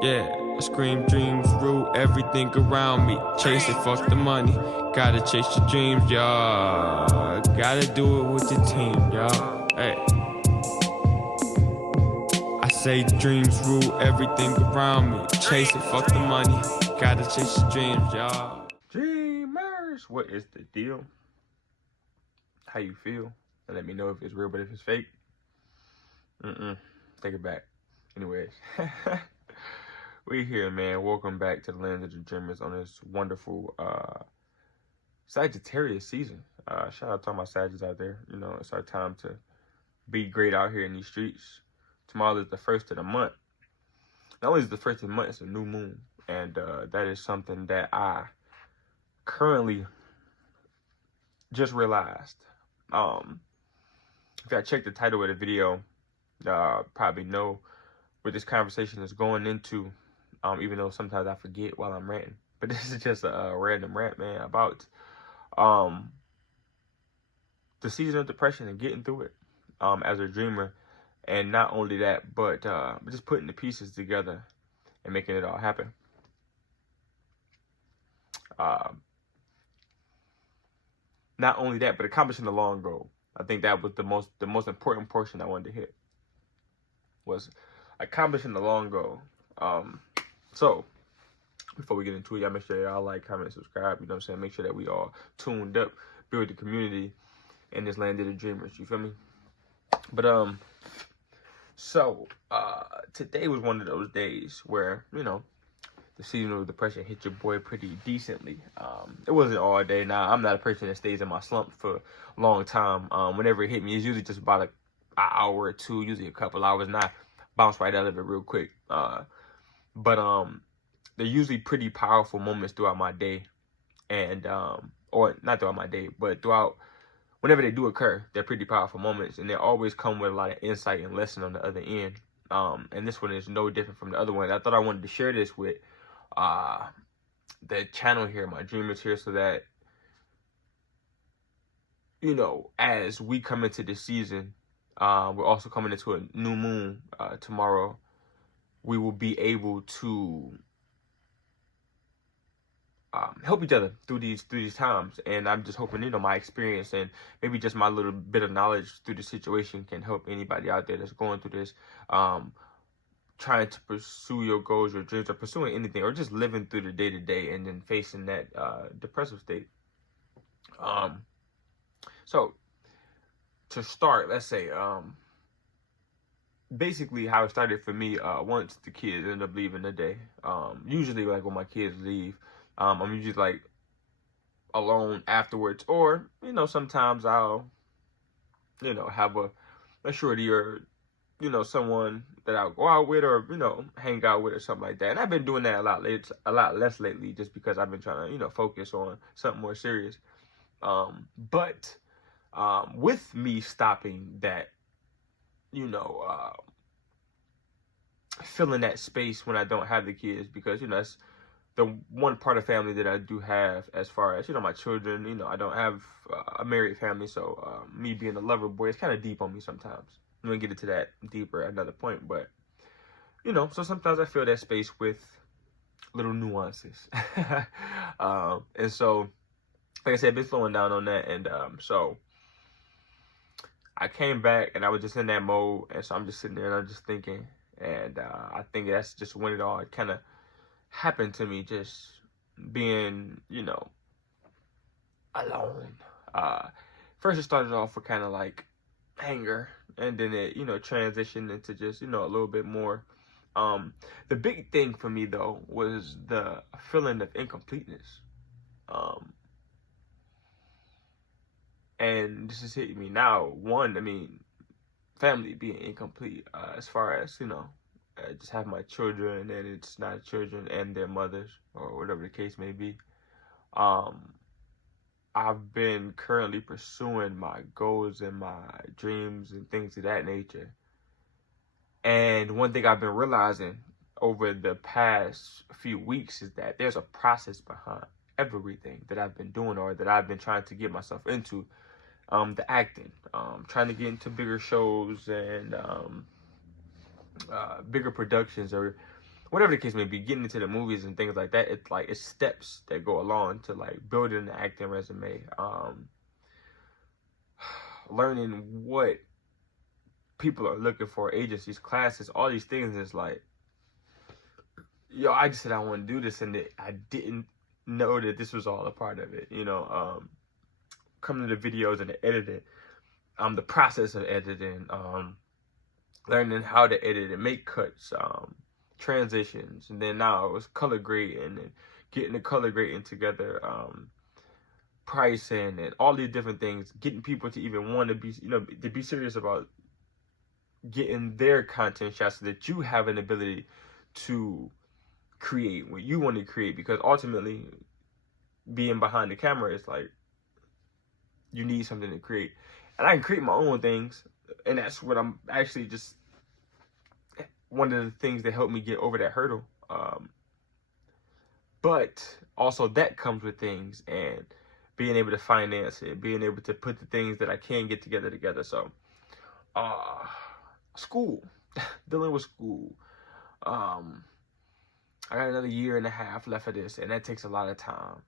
Yeah, scream dreams, rule everything around me. Chase it, fuck the money. Gotta chase your dreams, y'all. Gotta do it with your team, y'all. Hey. I say dreams rule everything around me. Chase it, fuck the money. Gotta chase your dreams, y'all. Dreamers, what is the deal? How you feel? And let me know if it's real, but if it's fake, take it back. Anyways, we here, man. Welcome back to the land of the dreamers on this wonderful Sagittarius season. Shout out to all my Sagittarius out there. You know, it's our time to be great out here in these streets. Tomorrow is the first of the month. Not only is the first of the month, it's a new moon, and that is something that I currently just realized. If I check the title of the video, probably know what this conversation is going into, even though sometimes I forget while I'm ranting. But this is just a random rant, man, about the season of depression and getting through it as a dreamer. And not only that, but just putting the pieces together and making it all happen. Not only that, but accomplishing the long goal. I think that was the most important portion I wanted to hit, was accomplishing the long goal. So before we get into it, y'all make sure y'all like, comment, subscribe. You know what I'm saying? Make sure that we all tuned up, build the community in this land of the dreamers. You feel me? But so today was one of those days where, you know, the season of depression hit your boy pretty decently. It wasn't all day. Now, I'm not a person that stays in my slump for a long time. Whenever it hit me, it's usually just about an hour or two, usually a couple hours, and I bounce right out of it real quick. But they're usually pretty powerful moments throughout my day. And, or not throughout my day, but throughout, whenever they do occur, they're pretty powerful moments. And they always come with a lot of insight and lesson on the other end. And this one is no different from the other one. I thought I wanted to share this with the channel here, my dreamers here, so that, you know, as we come into this season, we're also coming into a new moon tomorrow. We will be able to help each other through these times. And I'm just hoping, you know, my experience and maybe just my little bit of knowledge through the situation can help anybody out there that's going through this, trying to pursue your goals, your dreams, or pursuing anything, or just living through the day-to-day and then facing that depressive state. So to start, let's say, basically how it started for me, once the kids end up leaving the day, usually like when my kids leave, I'm usually like alone afterwards, or, you know, sometimes I'll, you know, have a shorty or, you know, someone that I'll go out with or, you know, hang out with or something like that. And I've been doing that a lot less lately, just because I've been trying to, you know, focus on something more serious. But with me stopping that, you know, filling that space when I don't have the kids, because, you know, that's the one part of family that I do have, as far as, you know, my children. You know, I don't have a married family, so me being a lover boy, it's kind of deep on me sometimes. I'm gonna get into that deeper at another point, but, you know, so sometimes I feel that space with little nuances. And so, like I said, I've been slowing down on that, and so I came back and I was just in that mode, and so I'm just sitting there and I'm just thinking, and I think that's just when it all kind of happened to me, just being, you know, alone. First it started off with kind of like anger, and then it, you know, transitioned into just, you know, a little bit more. The big thing for me though was the feeling of incompleteness. And this is hitting me now. One, I mean, family being incomplete, as far as, you know, just have my children and it's not children and their mothers, or whatever the case may be. I've been currently pursuing my goals and my dreams and things of that nature. And one thing I've been realizing over the past few weeks is that there's a process behind everything that I've been doing, or that I've been trying to get myself into. The acting, trying to get into bigger shows and bigger productions, or whatever the case may be, getting into the movies and things like that, it's like, it's steps that go along to like building an acting resume, learning what people are looking for, agencies, classes, all these things. Is like, yo, I just said I want to do this, and I didn't know that this was all a part of it. Coming to the videos and the editing, the process of editing, learning how to edit and make cuts, transitions, and then now it was color grading and getting the color grading together, pricing and all these different things, getting people to even want to be, to be serious about getting their content shot so that you have an ability to create what you want to create, because ultimately being behind the camera is like, you need something to create, and I can create my own things, and that's what I'm actually just one of the things that helped me get over that hurdle. But also that comes with things, and being able to finance it, being able to put the things that I can get together. So, school, dealing with school. I got another 1.5 years left of this, and that takes a lot of time.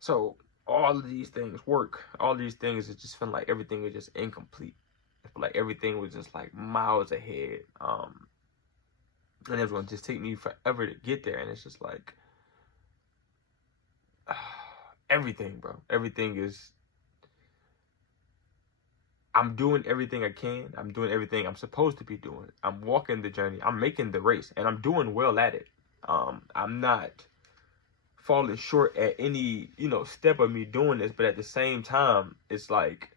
So all of these things, work, all these things, it just felt like everything was just incomplete. I feel like everything was just like miles ahead. And it was going to just take me forever to get there. And it's just like, everything, bro. Everything is, I'm doing everything I can. I'm doing everything I'm supposed to be doing. I'm walking the journey. I'm making the race, and I'm doing well at it. I'm not falling short at any, step of me doing this, but at the same time, it's like,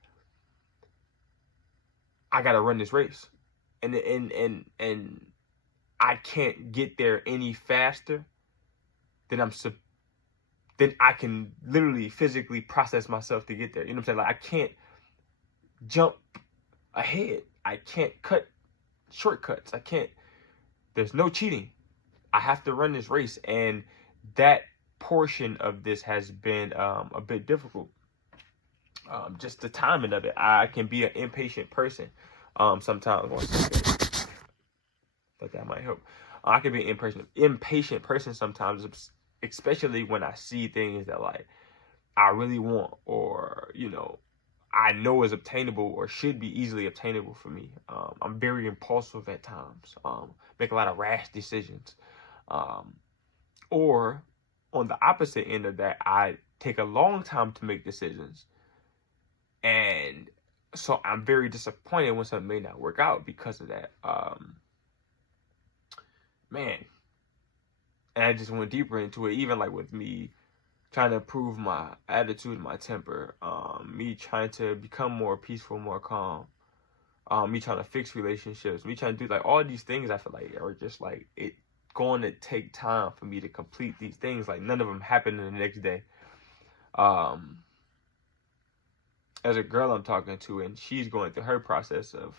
I gotta run this race, and I can't get there any faster than then I can literally physically process myself to get there. You know what I'm saying? Like, I can't jump ahead. I can't cut shortcuts. There's no cheating. I have to run this race, and that portion of this has been a bit difficult. Just the timing of it. I can be an impatient person sometimes. But that might help. I can be an impatient person sometimes, especially when I see things that like I really want, or I know is obtainable or should be easily obtainable for me. I'm very impulsive at times. Make a lot of rash decisions. Or on the opposite end of that, I take a long time to make decisions. And so I'm very disappointed when something may not work out because of that. Man. And I just went deeper into it, even like with me trying to improve my attitude, my temper, me trying to become more peaceful, more calm, me trying to fix relationships, me trying to do like all these things. I feel like are just like it going to take time for me to complete these things. Like none of them happen in the next day. As a girl I'm talking to, and she's going through her process of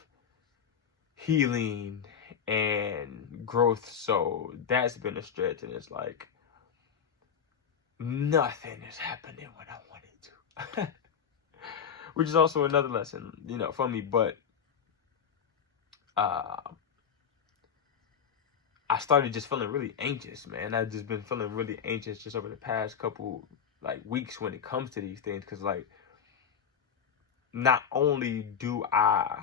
healing and growth, so that's been a stretch, and it's like nothing is happening when I want it to. Which is also another lesson, for me. But I started just feeling really anxious, man. I've just been feeling really anxious just over the past couple like weeks when it comes to these things, because like not only do I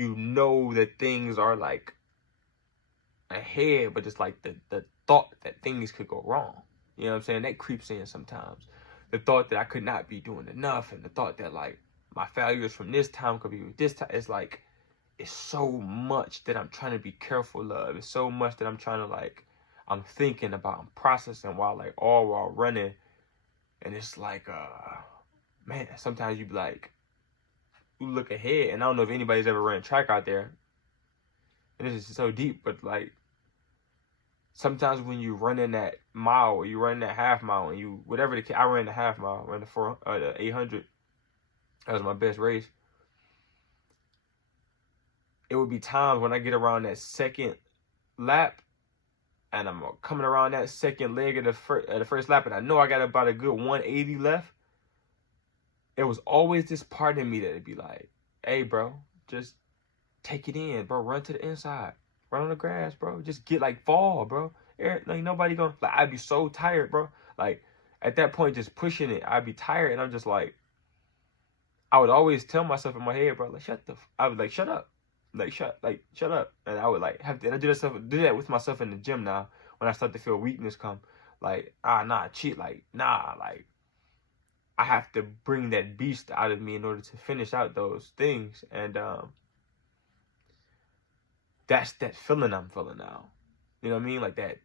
that things are like ahead, but it's like the thought that things could go wrong. You know what I'm saying? That creeps in sometimes. The thought that I could not be doing enough, and the thought that like my failures from this time could be with this time. It's like, it's so much that I'm trying to be careful of. It's so much that I'm trying to like, I'm thinking about, I'm processing while running. And it's like, man, sometimes you be like, you look ahead, and I don't know if anybody's ever ran track out there, and this is so deep, but like sometimes when you run in that mile, or you run that half mile, and you whatever the I ran the half mile, ran the 800. That was my best race. It would be times when I get around that second lap, and I'm coming around that second leg of the first lap, and I know I got about a good 180 left. It was always this part of me that'd be like, hey, bro, just take it in, bro. Run to the inside. Run on the grass, bro. Just get like fall, bro. Like nobody gonna like. I'd be so tired, bro. Like at that point, just pushing it, I'd be tired, and I'm just like, I would always tell myself in my head, bro, like I would like shut up, shut up, and I would like have to. And I do that with myself in the gym now. When I start to feel weakness come, like cheat, like like I have to bring that beast out of me in order to finish out those things, and that's that feeling I'm feeling now. You know what I mean? Like that.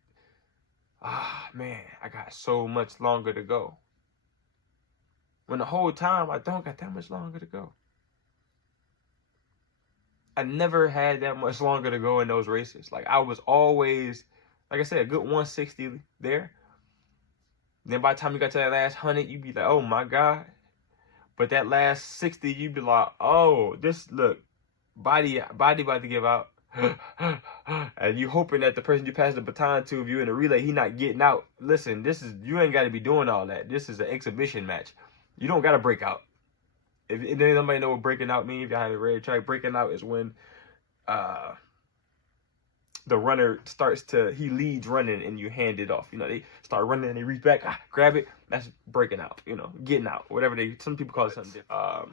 Man, I got so much longer to go. When the whole time I don't got that much longer to go. I never had that much longer to go in those races. Like I was always, like I said, a good 160 there. Then by the time you got to that last 100, you'd be like, oh my God. But that last 60, you'd be like, oh, body about to give out. And you hoping that the person you pass the baton to, if you in a relay, he not getting out. Listen, you ain't got to be doing all that. This is an exhibition match. You don't got to break out. If anybody know what breaking out means, if y'all haven't read track, breaking out is when the runner he leads running and you hand it off. You know, they start running and they reach back, grab it. That's breaking out, you know, getting out, whatever some people call it something different.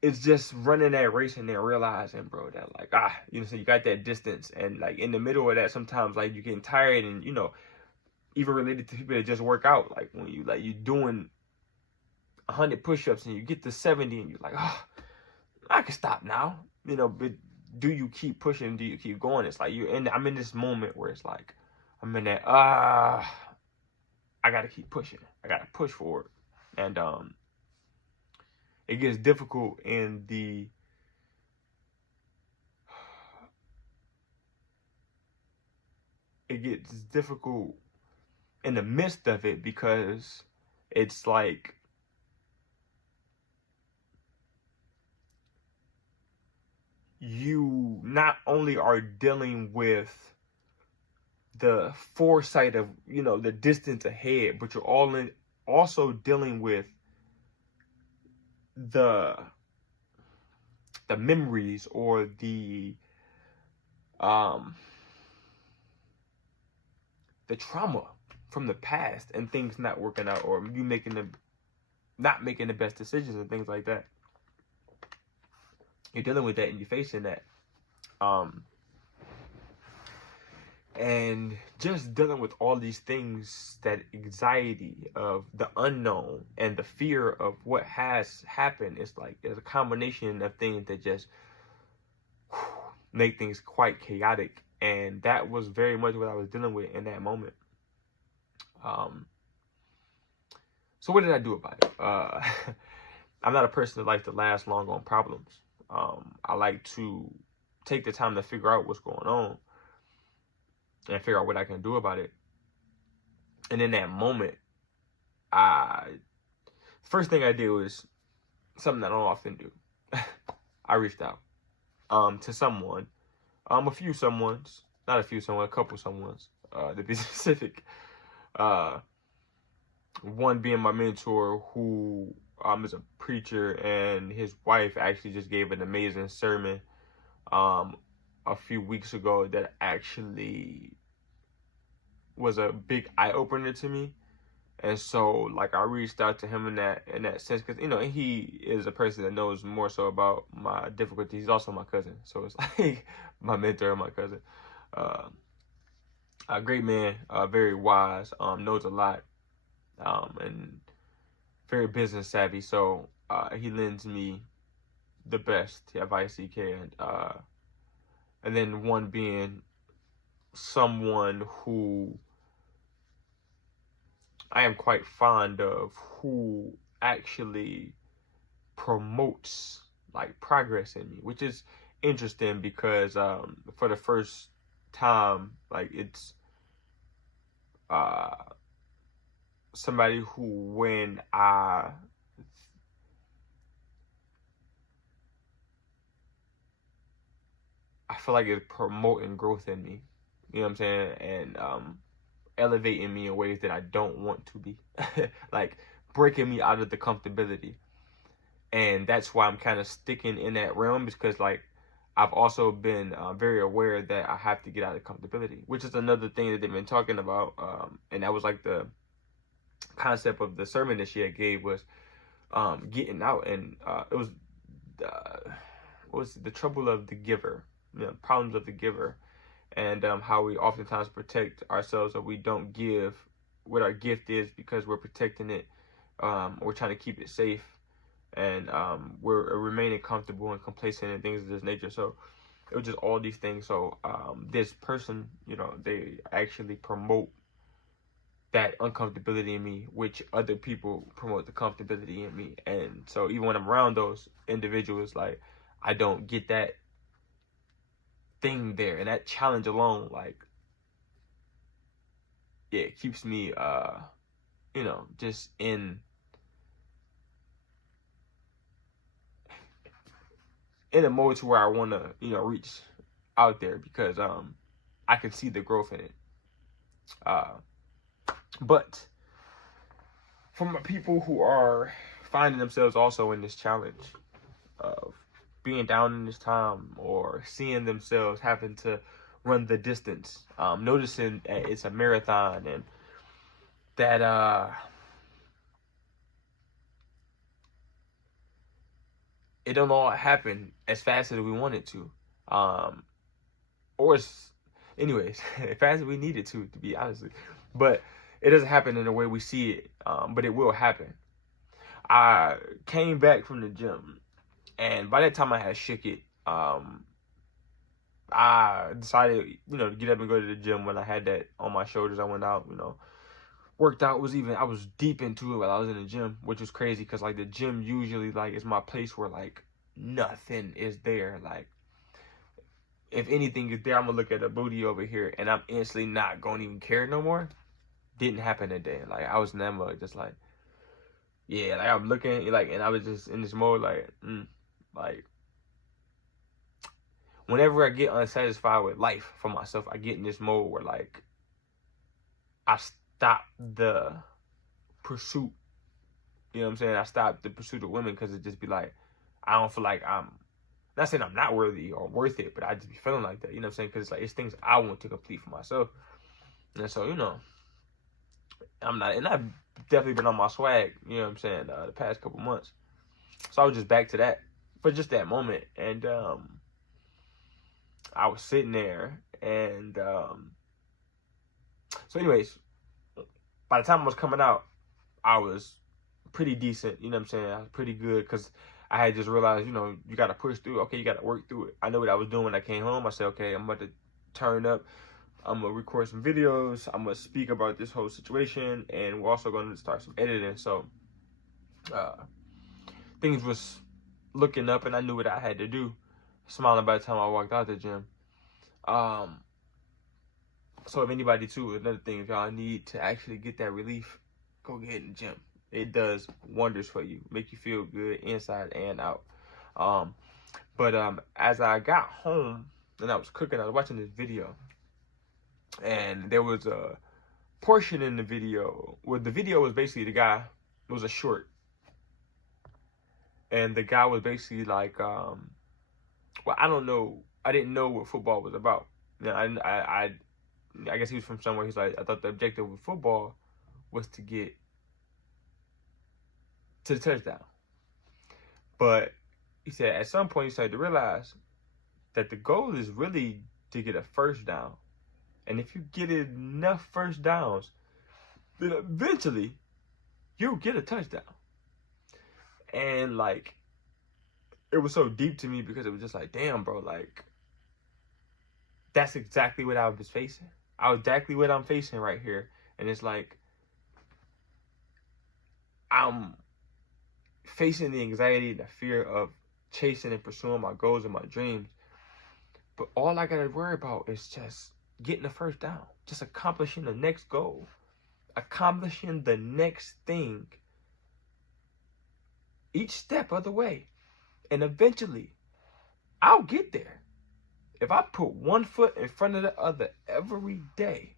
It's just running that race and then realizing, bro, that like, so you got that distance, and like in the middle of that, sometimes like you're getting tired, and you know, even related to people that just work out, like when you're doing 100 push-ups and you get to 70 and you're like, I can stop now, you know, but do you keep pushing? Do you keep going? It's like I'm in this moment where it's like, I'm in that, I gotta keep pushing. I gotta push forward. And, it gets difficult in the midst of it, because it's like you not only are dealing with the foresight of, you know, the distance ahead, but you're also dealing with the memories or the trauma from the past and things not working out, or you not making the best decisions and things like that. You're dealing with that and you're facing that. And just dealing with all these things, that anxiety of the unknown and the fear of what has happened, it's like there's a combination of things that just make things quite chaotic. And that was very much what I was dealing with in that moment. So what did I do about it? I'm not a person that likes to last long on problems. I like to take the time to figure out what's going on and figure out what I can do about it. And in that moment, first thing I did was something I don't often do. I reached out to someone, a couple someones, to be specific. One being my mentor, who is a preacher, and his wife actually just gave an amazing sermon a few weeks ago that actually was a big eye-opener to me. And so like I reached out to him in that sense, because, you know, he is a person that knows more so about my difficulties. He's also my cousin, so it's like my mentor and my cousin. A great man, very wise, knows a lot, and very business savvy. So he lends me the best advice he can. And then one being someone who I am quite fond of, who actually promotes like progress in me, which is interesting because for the first time, like it's somebody who, when I feel like it's promoting growth in me, you know what I'm saying, and elevating me in ways that I don't want to be, like breaking me out of the comfortability. And that's why I'm kind of sticking in that realm, because like I've also been very aware that I have to get out of comfortability, which is another thing that they've been talking about. And that was like the concept of the sermon that she had gave was getting out. And it was what was the trouble of the giver, problems of the giver, and how we oftentimes protect ourselves, or we don't give what our gift is because we're protecting it, we're trying to keep it safe, and we're remaining comfortable and complacent and things of this nature. So it was just all these things. So this person, they actually promote that uncomfortability in me, which other people promote the comfortability in me. And so even when I'm around those individuals, like, I don't get that thing there, and that challenge alone, like, yeah, it keeps me just in a mode to where I want to reach out there, because I can see the growth in it. But from people who are finding themselves also in this challenge of being down in this time, or seeing themselves having to run the distance, noticing it's a marathon, and that it don't all happen as fast as we want it to, or anyways, as fast as we need it to be honest. But it doesn't happen in the way we see it, but it will happen. I came back from the gym, and by that time I had shook it. I decided, to get up and go to the gym. When I had that on my shoulders, I went out, worked out. I was deep into it while I was in the gym, which was crazy, because like the gym usually like is my place where like nothing is there. Like, if anything is there, I'm gonna look at a booty over here and I'm instantly not gonna even care no more. Didn't happen today. Like, I was in that mode, just like, yeah, like I'm looking, like, and I was just in this mode, like, like, whenever I get unsatisfied with life for myself, I get in this mode where like I stop the pursuit. You know what I'm saying? I stop the pursuit of women, because it just be like, I don't feel like I'm not saying I'm not worthy or worth it, but I just be feeling like that. You know what I'm saying? Because it's like, it's things I want to complete for myself. And so, I'm not, and I've definitely been on my swag, you know what I'm saying, the past couple months. So I was just back to that for just that moment. And I was sitting there, and so anyways, by the time I was coming out, I was pretty decent, you know what I'm saying? I was pretty good, because I had just realized, you got to push through. Okay, you got to work through it. I know what I was doing when I came home. I said, okay, I'm about to turn up. I'm going to record some videos. I'm going to speak about this whole situation. And we're also going to start some editing. So things was looking up, and I knew what I had to do. Smiling by the time I walked out the gym. So if anybody, too, another thing, if y'all need to actually get that relief, go get in the gym. It does wonders for you. Make you feel good inside and out. But as I got home and I was cooking, I was watching this video. And there was a portion in the video where the video was basically, the guy, it was a short. And the guy was basically like, well, I don't know. I didn't know what football was about. I guess he was from somewhere. He's like, I thought the objective of football was to get to the touchdown. But he said at some point he started to realize that the goal is really to get a first down. And if you get enough first downs, then eventually you'll get a touchdown. And like, it was so deep to me, because it was just like, damn, bro, like, that's exactly what I was facing. Exactly what I'm facing right here. And it's like, I'm facing the anxiety and the fear of chasing and pursuing my goals and my dreams. But all I gotta worry about is just getting the first down. Just accomplishing the next goal. Accomplishing the next thing. Each step of the way. And eventually, I'll get there. If I put one foot in front of the other every day,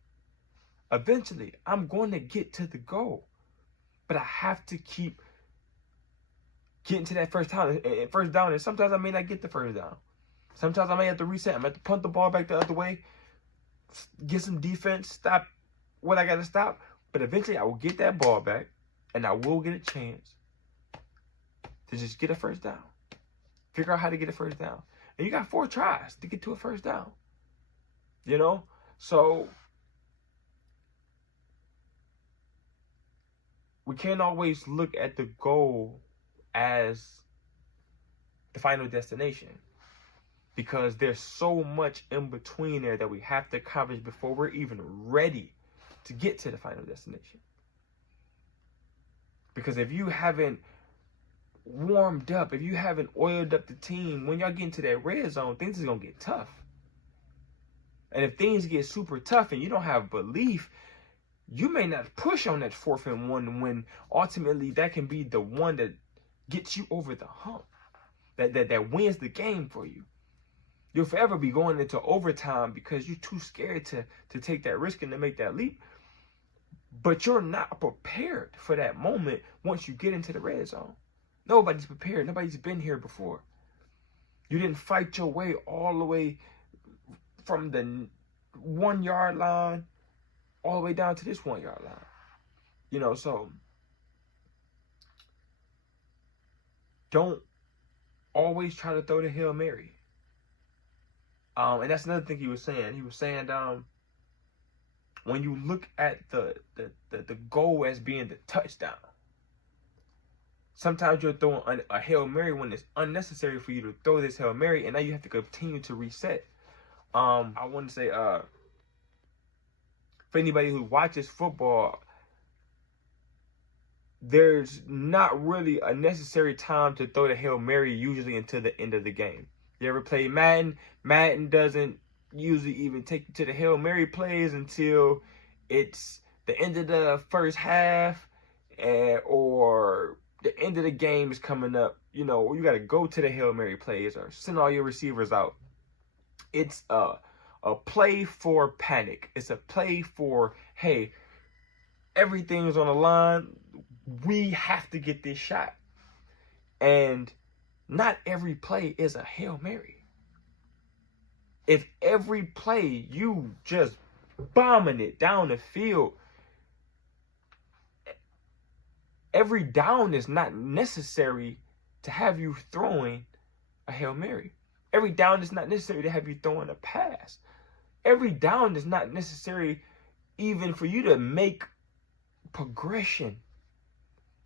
eventually I'm going to get to the goal. But I have to keep getting to that first down, and sometimes I may not get the first down. Sometimes I may have to reset. I might have to punt the ball back the other way, get some defense, stop what I got to stop. But eventually I will get that ball back, and I will get a chance to just get a first down. Figure out how to get a first down. And you got 4 tries to get to a first down. You know? So we can't always look at the goal as the final destination, because there's so much in between there that we have to accomplish before we're even ready to get to the final destination. Because if you haven't warmed up, if you haven't oiled up the team, when y'all get into that red zone, things is going to get tough. And if things get super tough and you don't have belief, you may not push on that 4th and 1 when ultimately that can be the one that gets you over the hump, that wins the game for you. You'll forever be going into overtime because you're too scared to take that risk and to make that leap. But you're not prepared for that moment once you get into the red zone. Nobody's prepared. Nobody's been here before. You didn't fight your way all the way from the 1 yard line all the way down to this 1 yard line. You know, so don't always try to throw the Hail Mary. And that's another thing he was saying. He was saying, when you look at the goal as being the touchdown, sometimes you're throwing a Hail Mary when it's unnecessary for you to throw this Hail Mary, and now you have to continue to reset. I want to say, for anybody who watches football, there's not really a necessary time to throw the Hail Mary usually until the end of the game. You ever play Madden? Madden doesn't usually even take you to the Hail Mary plays until it's the end of the first half, or the end of the game is coming up. You know, you got to go to the Hail Mary plays or send all your receivers out. It's a play for panic. It's a play for, hey, everything's on the line. We have to get this shot. And not every play is a Hail Mary. If every play you just bombing it down the field, every down is not necessary to have you throwing a Hail Mary. Every down is not necessary to have you throwing a pass. Every down is not necessary even for you to make progression.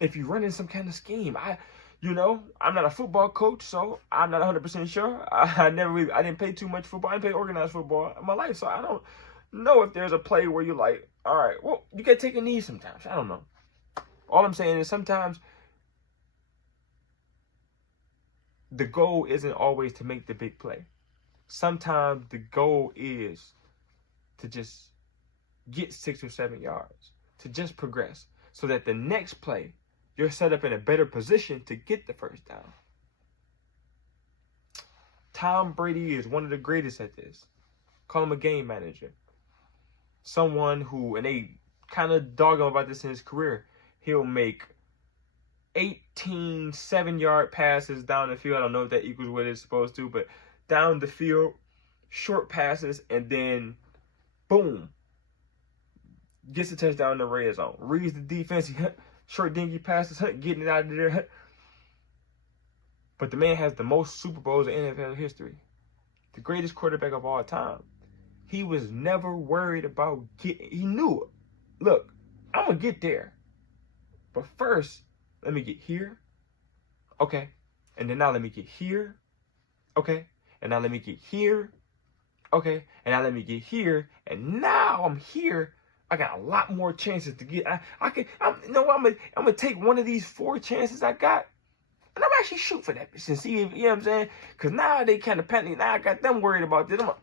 If you run in some kind of scheme, I'm not a football coach, so I'm not 100% sure. I didn't play too much football. I didn't play organized football in my life, so I don't know if there's a play where you're like, all right, well, you got to take a knee sometimes. I don't know. All I'm saying is sometimes the goal isn't always to make the big play. Sometimes the goal is to just get 6 or 7 yards, to just progress, so that the next play, you're set up in a better position to get the first down. Tom Brady is one of the greatest at this. Call him a game manager. Someone who, and they kind of dog him about this in his career, he'll make 18 7-yard passes down the field. I don't know if that equals what it's supposed to, but down the field, short passes, and then boom, gets a touchdown in the red zone. Reads the defense, short dinky passes, getting it out of there. But the man has the most Super Bowls in NFL history. The greatest quarterback of all time. He was never worried about getting, he knew, look, I'm going to get there. But first, let me get here. Okay. And then now let me get here. Okay. And now let me get here. Okay. And now let me get here. And now I'm here. I got a lot more chances to get. I'm gonna take one of these 4 chances I got, and I'm actually shoot for that bitch and see if, you know what I'm saying? Because now they kind of panic. Now I got them worried about this. I'm like,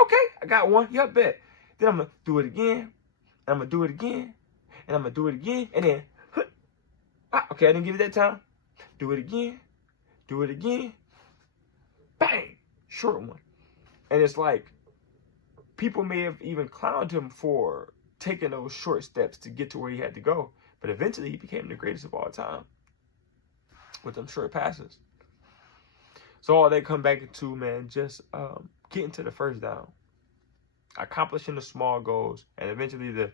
okay, I got one. Yup, bet. Then I'm gonna do it again. And I'm gonna do it again. And I'm gonna do it again. And then, okay, I didn't get it that time. Do it again. Do it again. Bang, short one. And it's like, people may have even clowned him for taking those short steps to get to where he had to go. But eventually he became the greatest of all time. with them short passes. So all they come back to, man, just getting to the first down, accomplishing the small goals, and eventually the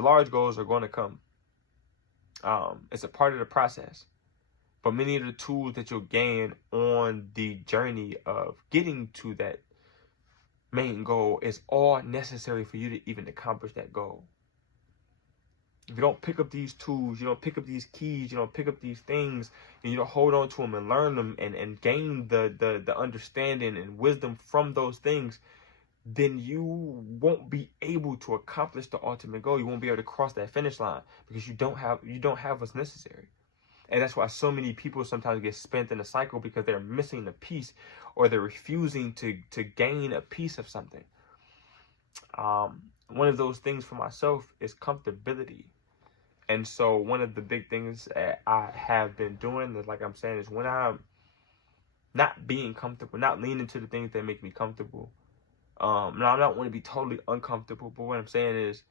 large goals are going to come. It's a part of the process. But many of the tools that you'll gain on the journey of getting to that main goal is all necessary for you to even accomplish that goal. If you don't pick up these tools, you don't pick up these keys, you don't pick up these things, and you don't hold on to them and learn them and gain the understanding and wisdom from those things, then you won't be able to accomplish the ultimate goal. You won't be able to cross that finish line because you don't have what's necessary. And that's why so many people sometimes get spent in a cycle, because they're missing a piece, or they're refusing to gain a piece of something. One of those things for myself is comfortability. And so one of the big things that I have been doing is, like I'm saying, is when I'm not being comfortable, not leaning to the things that make me comfortable. Now, I don't want to be totally uncomfortable, but what I'm saying is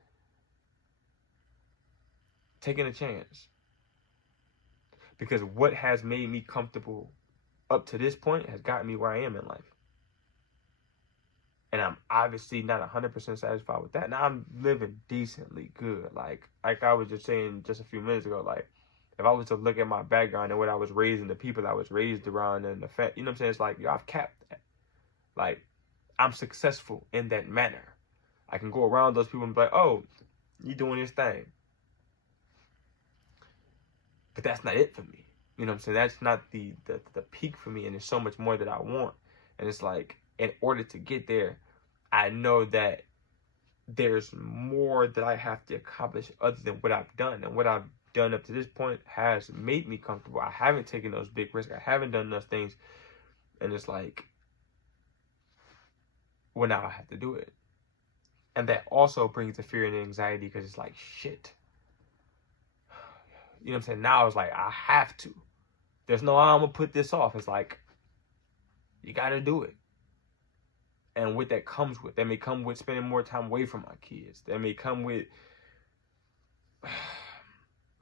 taking a chance. Because what has made me comfortable up to this point has gotten me where I am in life. And I'm obviously not 100% satisfied with that. Now, I'm living decently good. Like I was just saying just a few minutes ago, like, if I was to look at my background and what I was raised and the people I was raised around and the fact, you know what I'm saying? It's like, yo, I've capped that. Like, I'm successful in that manner. I can go around those people and be like, oh, you doing this thing. But that's not it for me. You know what I'm saying? That's not the peak for me. And there's so much more that I want. And it's like, in order to get there, I know that there's more that I have to accomplish other than what I've done. And what I've done up to this point has made me comfortable. I haven't taken those big risks. I haven't done those things. And it's like, well, now I have to do it. And that also brings the fear and anxiety, because it's like, shit. You know what I'm saying? Now it's like, I have to. There's no, I'm going to put this off. It's like, you got to do it. And what that comes with, that may come with spending more time away from my kids. That may come with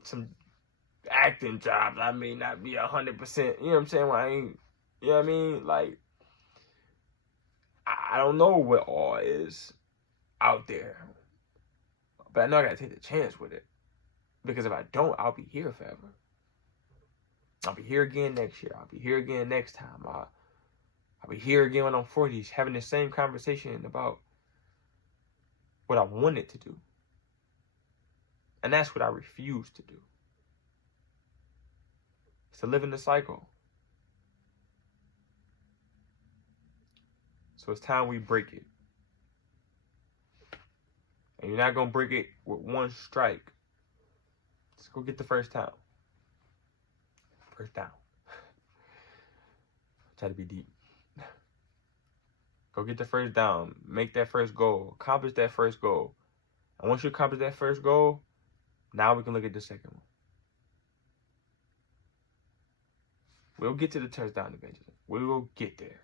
some acting jobs. I may not be 100%, you know what I'm saying? Well, I ain't, you know what I mean? Like, I don't know what all is out there. But I know I got to take the chance with it. Because if I don't, I'll be here forever. I'll be here again next year. I'll be here again next time. I'll be here again when I'm 40, having the same conversation about what I wanted to do. And that's what I refuse to do. It's to live in the cycle. So it's time we break it. And you're not going to break it with one strike. Just go get the first down. First down. Try to be deep. Go get the first down. Make that first goal. Accomplish that first goal. And once you accomplish that first goal, now we can look at the second one. We'll get to the touchdown eventually. We will get there.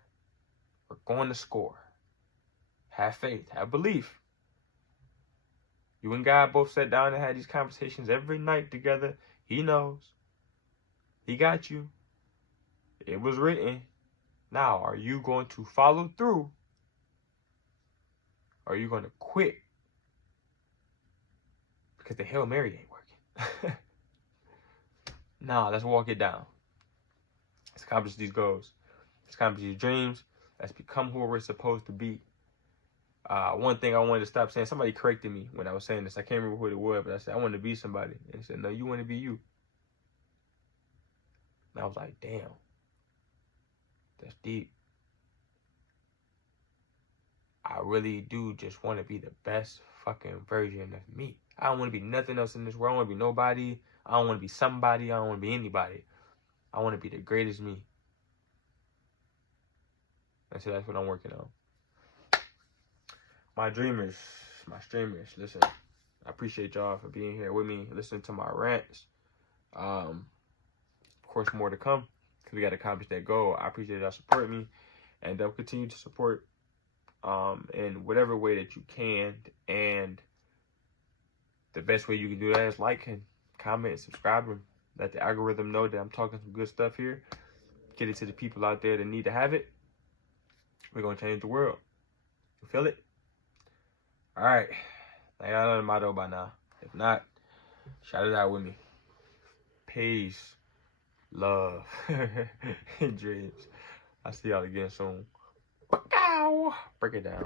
We're going to score. Have faith. Have belief. You and God both sat down and had these conversations every night together. He knows. He got you. It was written. Now, are you going to follow through? Or are you going to quit? Because the Hail Mary ain't working. Nah, let's walk it down. Let's accomplish these goals. Let's accomplish these dreams. Let's become who we're supposed to be. One thing I wanted to stop saying, somebody corrected me when I was saying this. I can't remember who it was, but I said, I want to be somebody. And he said, no, you want to be you. And I was like, damn. That's deep. I really do just want to be the best fucking version of me. I don't want to be nothing else in this world. I don't want to be nobody. I don't want to be somebody. I don't want to be anybody. I want to be the greatest me. And so that's what I'm working on. My dreamers, my streamers, listen, I appreciate y'all for being here with me, listening to my rants. Of course, more to come, because we got to accomplish that goal. I appreciate y'all supporting me, and they'll continue to support in whatever way that you can. And the best way you can do that is like and comment and subscribe. Let the algorithm know that I'm talking some good stuff here. Get it to the people out there that need to have it. We're going to change the world. You feel it? All right. I got another motto by now. If not, shout it out with me. Peace, love, and dreams. I'll see y'all again soon. Break it down.